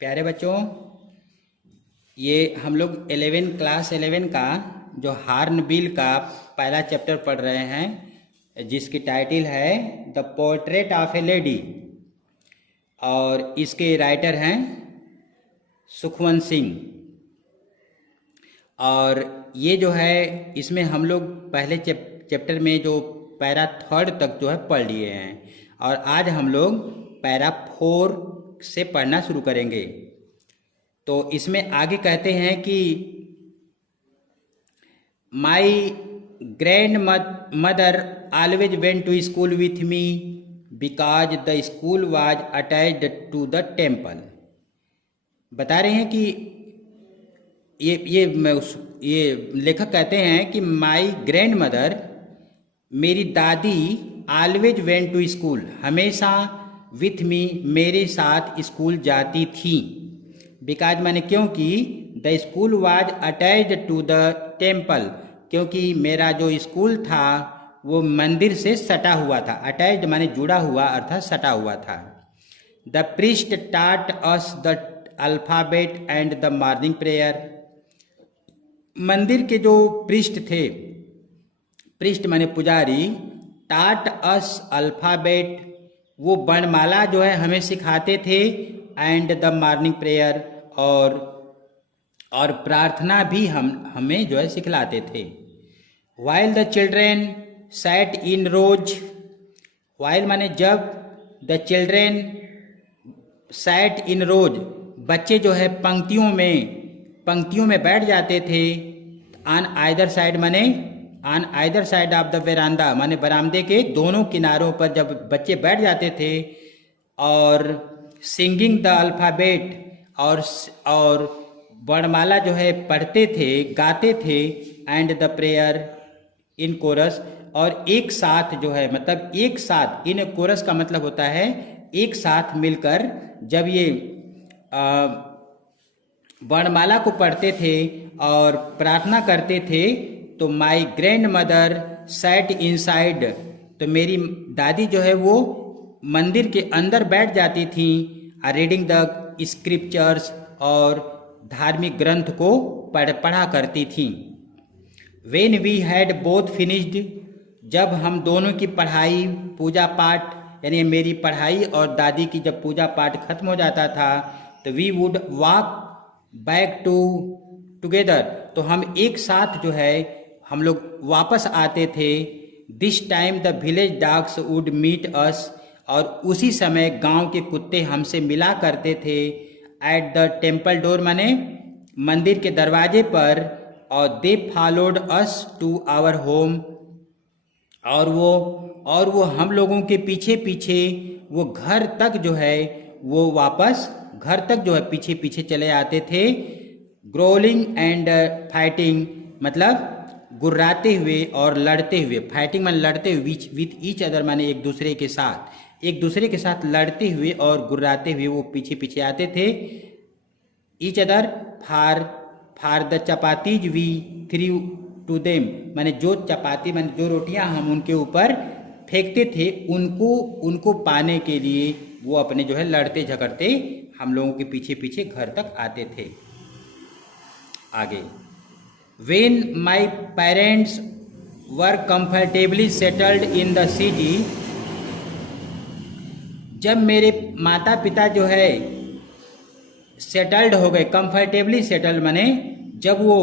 प्यारे बच्चों, ये हम लोग क्लास 11 का जो हार्नबिल का पहला चैप्टर पढ़ रहे हैं, जिसकी टाइटल है the portrait of A lady, और इसके राइटर हैं सुखवंत सिंह। और ये जो है, इसमें हम लोग पहले चैप्टर में जो पैरा 3 तक जो है पढ़ लिए हैं, और आज हम लोग पैरा 4 से पढ़ना शुरू करेंगे। तो इसमें आगे कहते हैं कि my grandmother always went to school with me because the school was attached to the temple. बता रहे हैं कि ये लेखक कहते हैं कि माई ग्रैंड मदर, मेरी दादी, ऑलवेज वेंट टू स्कूल, हमेशा विथ मी, मेरे साथ स्कूल जाती थी। बिकॉज माने क्योंकि the school was attached to the temple, क्योंकि मेरा जो स्कूल था वो मंदिर से सटा हुआ था। अटैच्ड माने जुड़ा हुआ अर्थात सटा हुआ था। द प्रीस्ट टाट us the alphabet and the morning prayer. मंदिर के जो प्रीस्ट थे, प्रीस्ट माने पुजारी, टाट अस अल्फाबेट, वो वर्णमाला जो है हमें सिखाते थे, एंड द मॉर्निंग प्रेयर, और प्रार्थना भी हमें जो है सिखलाते थे। While the children sat in rows, while माने जब, the children sat in rows, बच्चे जो है पंक्तियों में बैठ जाते थे। ऑन आइदर साइड माने on either side of the veranda, माने बरामदे के दोनों किनारों पर जब बच्चे बैठ जाते थे, और सिंगिंग द अल्फ़ाबेट, और वर्णमाला जो है पढ़ते थे, गाते थे, and the prayer in chorus, और एक साथ जो है, मतलब एक साथ, इन कोरस का मतलब होता है एक साथ मिलकर जब ये वर्णमाला को पढ़ते थे और प्रार्थना करते थे, तो my grandmother sat inside, तो मेरी दादी जो है वो मंदिर के अंदर बैठ जाती थी, रीडिंग द स्क्रिप्चर्स, और धार्मिक ग्रंथ को पढ़ा करती थी। When we had both finished, जब हम दोनों की पढ़ाई, पूजा पाठ, यानी मेरी पढ़ाई और दादी की जब पूजा पाठ खत्म हो जाता था, तो we would walk back together, तो हम एक साथ जो है हम लोग वापस आते थे। This time the village dogs would meet us, और उसी समय गांव के कुत्ते हमसे मिला करते थे। एट द टेम्पल डोर माने मंदिर के दरवाजे पर, और they followed us to our home, और वो हम लोगों के पीछे पीछे वो घर तक जो है, वो वापस घर तक जो है पीछे पीछे चले आते थे। ग्रोलिंग एंड फाइटिंग, मतलब गुर्राते हुए और लड़ते हुए, फाइटिंग माने लड़ते हुए, विथ ईच अदर माने एक दूसरे के साथ लड़ते हुए और गुर्राते हुए वो पीछे पीछे आते थे। Each other for the chapatis we threw to them, माने जो चपाती माने जो रोटियां हम उनके ऊपर फेंकते थे, उनको पाने के लिए वो अपने जो है लड़ते झगड़ते हम लोगों के पीछे पीछे घर तक आते थे। आगे, when my parents were comfortably settled in the city, जब मेरे माता पिता जो है सेटल्ड हो गए, कंफर्टेबली सेटल्ड माने जब वो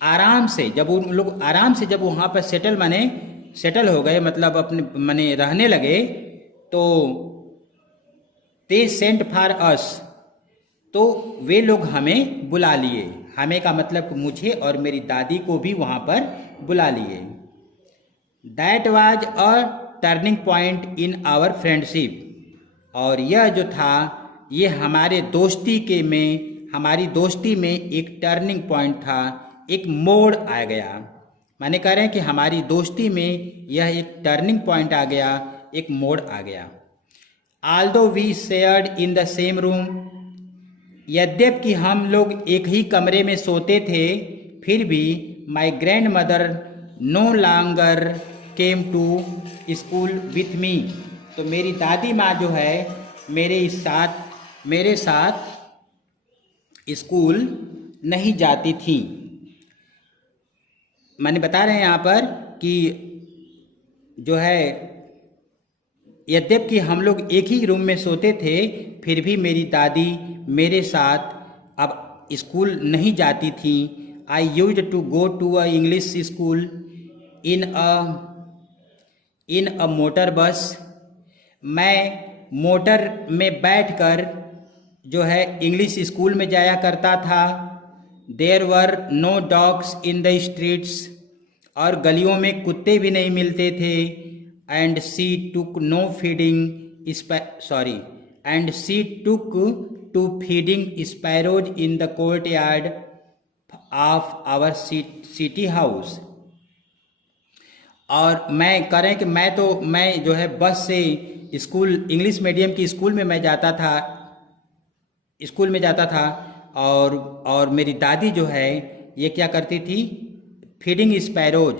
आराम से, जब उन लोग आराम से जब वहाँ पर सेटल हो गए, मतलब अपने माने रहने लगे, तो दे सेंट फॉर अस, तो वे लोग हमें बुला लिए। हमें का मतलब मुझे और मेरी दादी को भी वहाँ पर बुला लिए। That was a turning point in our friendship, और यह जो था ये हमारी दोस्ती में एक टर्निंग पॉइंट था, एक मोड़ आ गया। माने कह रहे हैं कि हमारी दोस्ती में यह एक टर्निंग पॉइंट आ गया, एक मोड़ आ गया। Although we shared in the same room, यद्यपि हम लोग एक ही कमरे में सोते थे, फिर भी my grandmother no longer came to school with me, तो मेरी दादी माँ जो है मेरे साथ स्कूल नहीं जाती थी। मैंने बता रहे हैं यहाँ पर कि जो है यद्यपि हम लोग एक ही रूम में सोते थे, फिर भी मेरी दादी मेरे साथ अब स्कूल नहीं जाती थी। I used to go to a English school in a motor bus. मैं मोटर में बैठकर जो है इंग्लिश स्कूल में जाया करता था। There were no dogs in the streets, और गलियों में कुत्ते भी नहीं मिलते थे। And she took to feeding sparrows in the courtyard of our city house. और मैं जो है बस से स्कूल, इंग्लिश मीडियम की स्कूल में जाता था। और मेरी दादी जो है ये क्या करती थी, feeding sparrows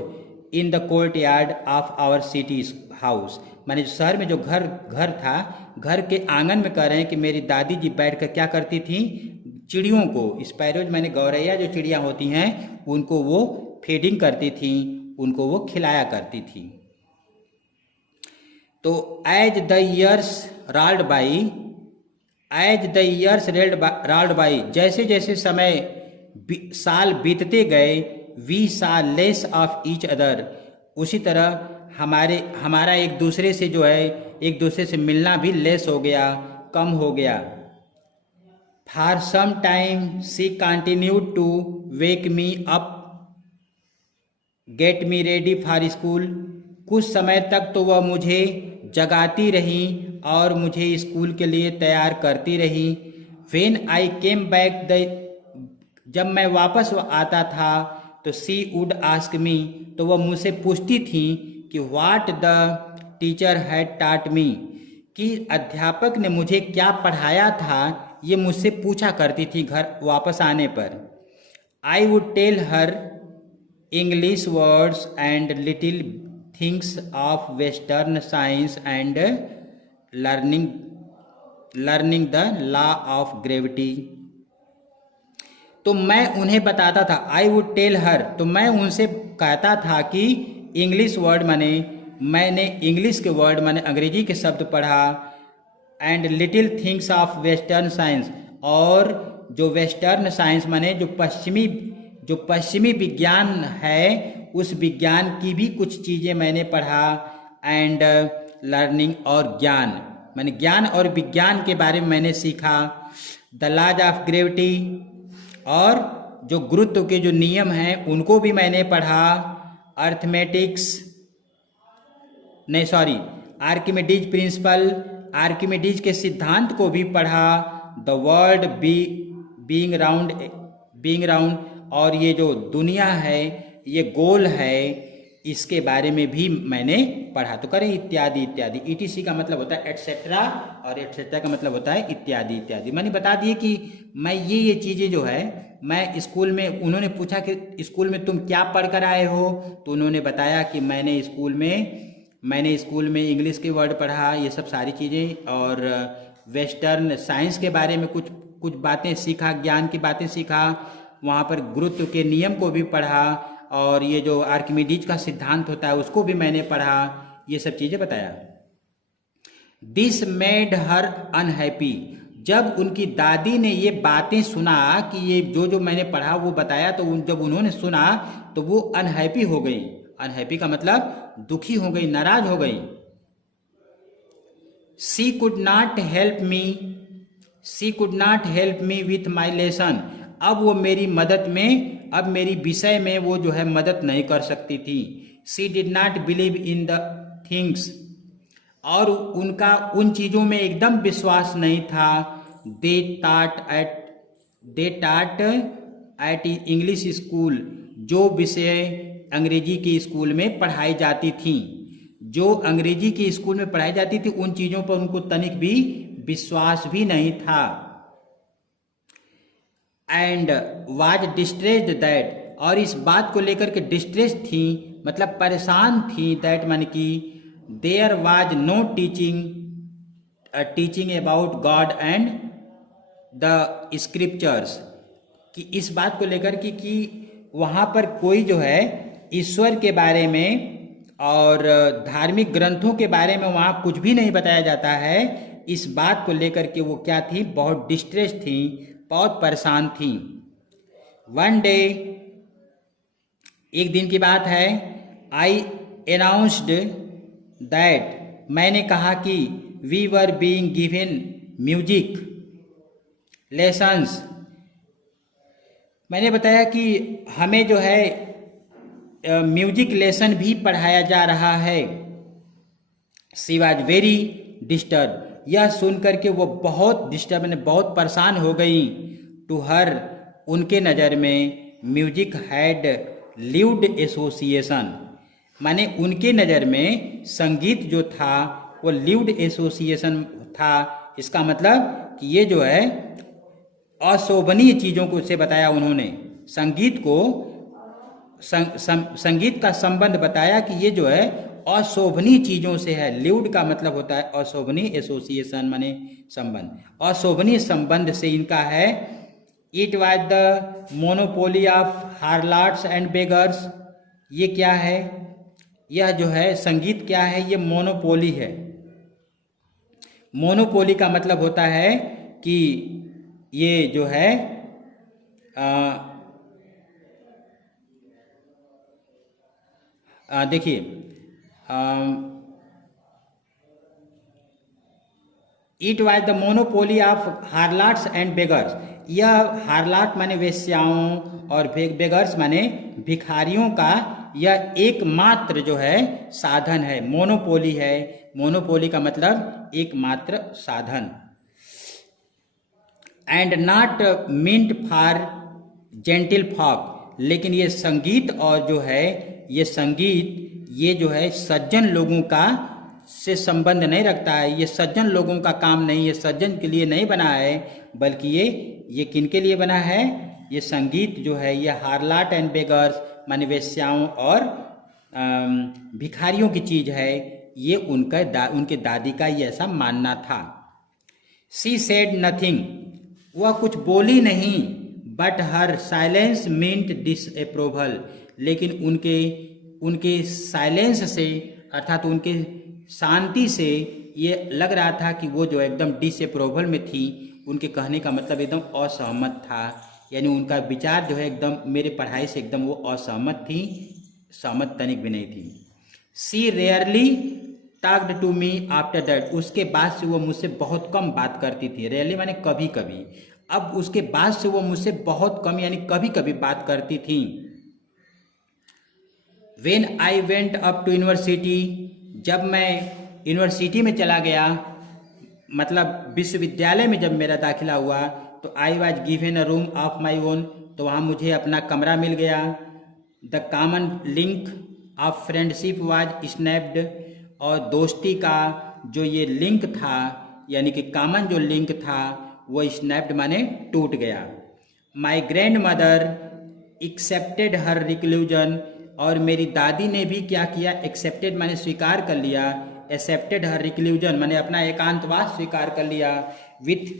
in the courtyard of our city house. माने शहर में जो घर था, घर के आंगन में कह रहे हैं कि मेरी दादी जी बैठ कर क्या करती थी, चिड़ियों को, स्पैरोज माने गौरैया जो चिड़िया होती हैं, उनको वो फीडिंग करती थी, उनको वो खिलाया करती थी। तो एज द इयर्स रॉल्ड बाई, जैसे जैसे साल बीतते गए, we saw less of each other, उसी तरह हमारा एक दूसरे से जो है, एक दूसरे से मिलना भी लेस हो गया, कम हो गया। For some time she continued to wake me up, get me ready for school. कुछ समय तक तो वह मुझे जगाती रही और मुझे स्कूल के लिए तैयार करती रही। व्हेन आई केम बैक जब मैं वापस आता था तो शी वुड आस्क मी, तो वह मुझसे पूछती थी कि what the teacher had taught me, कि अध्यापक ने मुझे क्या पढ़ाया था, ये मुझसे पूछा करती थी घर वापस आने पर। I would tell her English words and little things of western science and learning the law of gravity. तो मैं उन्हें बताता था, आई वुड टेल हर, तो मैं उनसे कहता था कि इंग्लिश वर्ड मैंने इंग्लिश के वर्ड माने अंग्रेजी के शब्द पढ़ा, and little things of western science, और जो वेस्टर्न साइंस माने जो पश्चिमी विज्ञान है, उस विज्ञान की भी कुछ चीज़ें मैंने पढ़ा। एंड लर्निंग, और ज्ञान माने ज्ञान और विज्ञान के बारे में मैंने सीखा। द लॉज ऑफ ग्रेविटी, और जो गुरुत्व के जो नियम हैं उनको भी मैंने पढ़ा। आर्किमिडीज प्रिंसिपल, आर्किमिडीज के सिद्धांत को भी पढ़ा। द वर्ल्ड बीइंग राउंड, और ये जो दुनिया है ये गोल है, इसके बारे में भी मैंने पढ़ा। तो करें इत्यादि इत्यादि, ईटीसी का मतलब होता है एटसेट्रा, और एटसेट्रा का मतलब होता है इत्यादि इत्यादि। मैंने बता दिए कि मैं ये चीज़ें जो है मैं स्कूल में, उन्होंने पूछा कि स्कूल में तुम क्या पढ़ कर आए हो, तो उन्होंने बताया कि मैंने स्कूल में इंग्लिश के वर्ड पढ़ा, ये सब सारी चीज़ें, और वेस्टर्न साइंस के बारे में कुछ बातें सीखा, ज्ञान की बातें सीखा, वहाँ पर गुरुत्व के नियम को भी पढ़ा, और ये जो आर्किमिडीज का सिद्धांत होता है उसको भी मैंने पढ़ा, ये सब चीज़ें बताया। दिस मेड हर अनहैप्पी, जब उनकी दादी ने ये बातें सुना कि ये जो मैंने पढ़ा वो बताया, तो जब उन्होंने सुना तो वो अनहैप्पी हो गई। अनहैप्पी का मतलब दुखी हो गई, नाराज हो गई। She could not help me with my lesson, अब वो मेरी मदद में, अब मेरी विषय में वो जो है मदद नहीं कर सकती थी। She did not believe in the things, और उनका उन चीज़ों में एकदम विश्वास नहीं था। दे टाट एट इंग्लिश स्कूल, जो विषय अंग्रेजी के स्कूल में पढ़ाई जाती थी, जो अंग्रेजी के स्कूल में पढ़ाई जाती थी, उन चीज़ों पर उनको तनिक भी विश्वास भी नहीं था। एंड वाज डिस्ट्रेस्ड दैट, और इस बात को लेकर के डिस्ट्रेस थी, मतलब परेशान थी। दैट माने कि there was no teaching teaching about God and the scriptures, कि इस बात को लेकर कि वहाँ पर कोई जो है ईश्वर के बारे में और धार्मिक ग्रंथों के बारे में वहाँ कुछ भी नहीं बताया जाता है। इस बात को लेकर के वो क्या थी, बहुत डिस्ट्रेस थी, बहुत परेशान थी। वन डे, एक दिन की बात है, आई अनाउंस्ड दैट, मैंने कहा कि we were being given music lessons, मैंने बताया कि हमें जो है म्यूजिक लेसन भी पढ़ाया जा रहा है। शी वॉज वेरी डिस्टर्ब, यह सुनकर के वो बहुत डिस्टर्ब, मैंने बहुत परेशान हो गई। टू हर, उनके नज़र में म्यूजिक हैड लिव्ड एसोसिएशन, माने उनके नज़र में संगीत जो था वो लिव्ड एसोसिएशन था। इसका मतलब कि ये जो है अशोभनीय चीज़ों को से बताया उन्होंने, संगीत को संगीत का संबंध बताया कि ये जो है अशोभनीय चीज़ों से है। लिव्ड का मतलब होता है अशोभनीय, एसोसिएशन माने संबंध, अशोभनीय संबंध से इनका है। It was the monopoly of harlots and beggars, ये क्या है, यह जो है संगीत क्या है, ये मोनोपोली है। मोनोपोली का मतलब होता है कि ये जो है देखिए it was the monopoly of harlots and beggars, यह हार्लॉट माने वेश्याओं और बेगर्स माने भिखारियों का यह एकमात्र जो है साधन है, मोनोपोली है। मोनोपोली का मतलब एकमात्र साधन। And not meant for gentle folk, लेकिन ये संगीत और जो है ये संगीत ये जो है सज्जन लोगों का से संबंध नहीं रखता है, ये सज्जन लोगों का काम नहीं, ये सज्जन के लिए नहीं बना है, बल्कि ये किनके लिए बना है, ये संगीत जो है ये हार्लॉट एंड बेगर्स माने वेश्याओं और भिखारियों की चीज़ है। ये उनके दादी का ये ऐसा मानना था। शी सेड नथिंग, वह कुछ बोली नहीं, but her silence meant disapproval, लेकिन उनके साइलेंस से अर्थात उनके शांति से ये लग रहा था कि वो जो एकदम डिसअप्रूवल में थी, उनके कहने का मतलब एकदम असहमत था, यानी उनका विचार जो है एकदम मेरे पढ़ाई से एकदम वो असहमत थी, सहमत तनिक भी नहीं थी। She rarely talked to me after that, उसके बाद से वो मुझसे बहुत कम बात करती थी। रेयरली माने कभी कभी, अब उसके बाद से वो मुझसे बहुत कम यानी कभी कभी बात करती थी। When I went up to university, जब मैं यूनिवर्सिटी में चला गया, मतलब विश्वविद्यालय में जब मेरा दाखिला हुआ, तो I was given a room of my own, तो वहाँ मुझे अपना कमरा मिल गया। The common link of friendship was snapped, और दोस्ती का जो ये लिंक था यानी कि कॉमन जो लिंक था वो स्नैप्ड माने टूट गया। माई ग्रैंड मदर एक्सेप्टेड हर रिक्लूजन, और मेरी दादी ने भी क्या किया, एक्सेप्टेड माने स्वीकार कर लिया, एक्सेप्टेड हर रिक्लूजन माने अपना एकांतवास स्वीकार कर लिया। विथ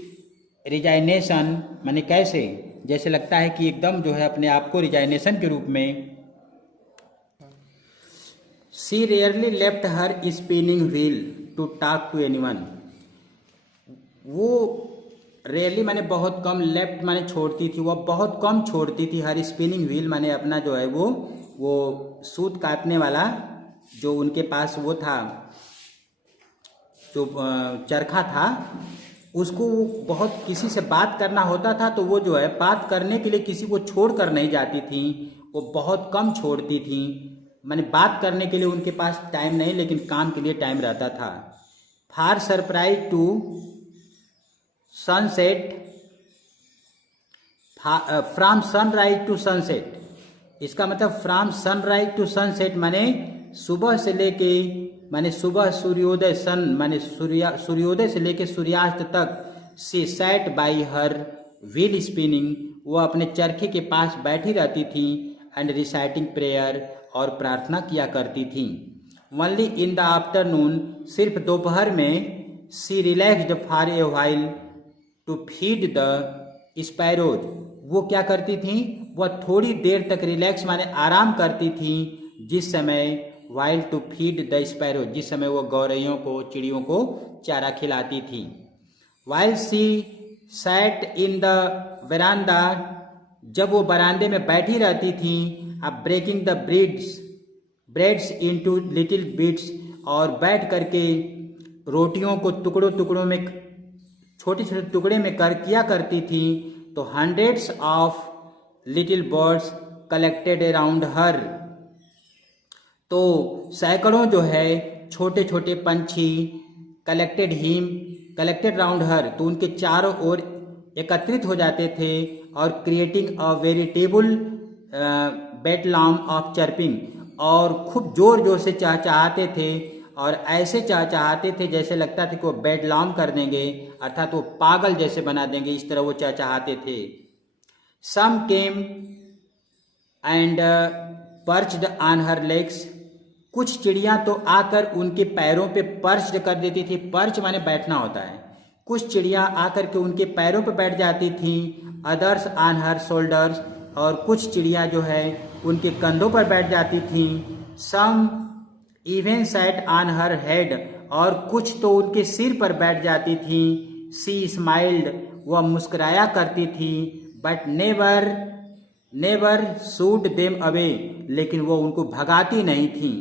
रिजाइनेशन माने कैसे, जैसे लगता है कि एकदम जो है अपने आप को रिजाइनेशन के रूप में। She rarely left her spinning wheel to talk to anyone, वो रेयरली माने बहुत कम, लेफ्ट माने छोड़ती थी, वह बहुत कम छोड़ती थी। हर स्पिनिंग व्हील माने अपना जो है वो सूत काटने वाला जो उनके पास वो था, जो चरखा था, उसको बहुत किसी से बात करना होता था तो वो जो है बात करने के लिए किसी को छोड़ कर नहीं जाती थी, वो बहुत कम छोड़ती थी। माने बात करने के लिए उनके पास टाइम नहीं, लेकिन काम के लिए टाइम रहता था। Far surprise to sunset, from sunrise to sunset, इसका मतलब फ्रॉम सनराइज टू सनसेट माने सुबह से लेके, माने सुबह सूर्योदय, सन माने सूर्योदय से लेके सूर्यास्त तक। She sat by her wheel spinning, वो अपने चरखे के पास बैठी रहती थी। एंड रिसाइटिंग प्रेयर, और प्रार्थना किया करती थी। ओनली इन द आफ्टरनून, सिर्फ दोपहर में। She relaxed for a while to feed the sparrows. वो क्या करती थी, वह थोड़ी देर तक रिलैक्स माने आराम करती थी, जिस समय while to feed the sparrows, जिस समय वो गौरैयों को, चिड़ियों को चारा खिलाती थी। While she sat in the veranda, जब वो बरामदे में बैठी रहती थी, अब breaking the breads into little bits, और बैठ करके रोटियों को टुकड़ों टुकड़ों में, छोटे छोटे टुकड़े में किया करती थी। तो hundreds of little birds collected around her, तो सैकड़ों जो है छोटे छोटे पंछी कलेक्टेड राउंड हर, तो उनके चारों ओर एकत्रित हो जाते थे, और creating a veritable bedlam of chirping, और खूब जोर जोर से चहचहाते थे, और ऐसे चहचहाते थे जैसे लगता था कि वो बेडलाम कर देंगे, अर्थात वो पागल जैसे बना देंगे, इस तरह वो चहचहाते थे। Some came and perched on her legs, कुछ चिड़ियां तो आकर उनके पैरों पे पर्च्ड कर देती थी। पर्च माने बैठना होता है। कुछ चिड़ियां आकर के उनके पैरों पे बैठ जाती थी। अदर्स ऑन हर शोल्डर्स, और कुछ चिड़ियां जो है उनके कंधों पर बैठ जाती थी। Some even sat on her head, और कुछ तो उनके सिर पर बैठ जाती थी। सी स्माइल्ड, वह मुस्कुराया करती थी, but never should them away, लेकिन वो उनको भगाती नहीं थी।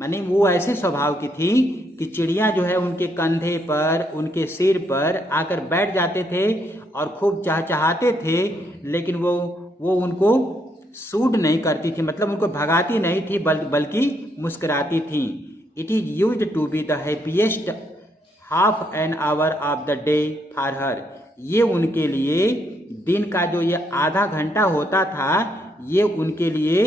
माने वो ऐसे स्वभाव की थी कि चिड़िया जो है उनके कंधे पर, उनके सिर पर आकर बैठ जाते थे और खूब चहचहाते थे, लेकिन वो उनको सूड नहीं करती थी, मतलब उनको भगाती नहीं थी, बल्कि मुस्कुराती थी। It is used to be the happiest half an hour of the day for her, ये उनके लिए दिन का जो ये आधा घंटा होता था, ये उनके लिए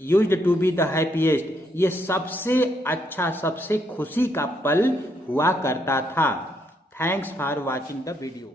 used to be the happiest, ये सबसे अच्छा, सबसे खुशी का पल हुआ करता था। Thanks for watching the video.